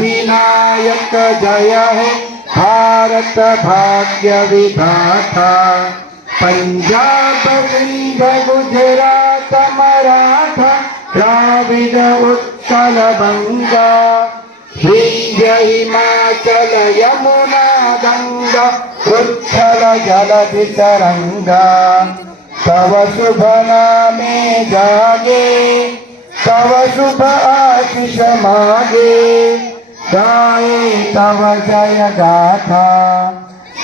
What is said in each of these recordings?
विनायक जय हे। भारत भाग्य विधाता। पंजाब सिंध गुजरात मराठा। द्राविड उत्कल बंगा। विंध्य हिमाचल यमुना गंगा। उच्छल जल तरंगा तव शुभ नामे जागे। तव शुभ आशिष मागे गाये तव जय गाथा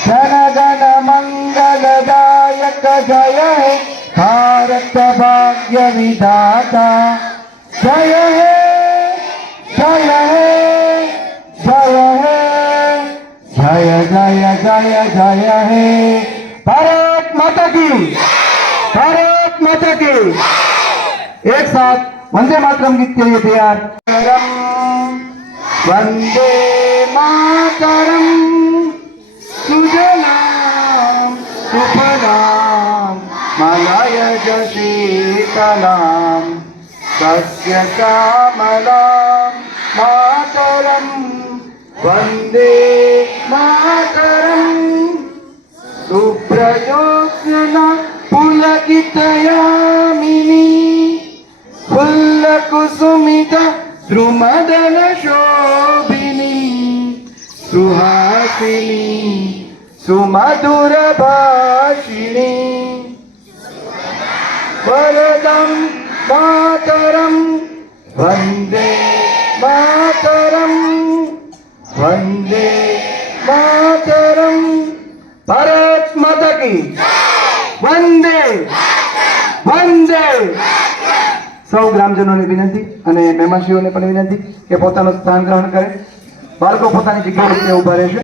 जन गण मंगलदायक जय हे भारत भाग्य विधाता जय हे जय हे जय हे। जय जय जय जय हे। भारत माता की, भारत माता की। एक साथ। वंदे मातरम गीत के लिए तैयार वंदे मातरम सुजलाम सुफलाम मलयज शीतलाम सस्य श्यामलाम मातरम वंदे मातरम द्रुमदन शोभिनी सुहासिनी सुमधुर भाषिणी वरदम मातरम वंदे मातरम वंदे मातरम भरत माता की वंदे वंदे સૌ ગ્રામજનોને વિનંતી અને મહેમાનશ્રીઓને પણ વિનંતી કે પોતાનું સ્થાન ગ્રહણ કરે. બાળકો પોતાની જગ્યા ઊભા રહેશે.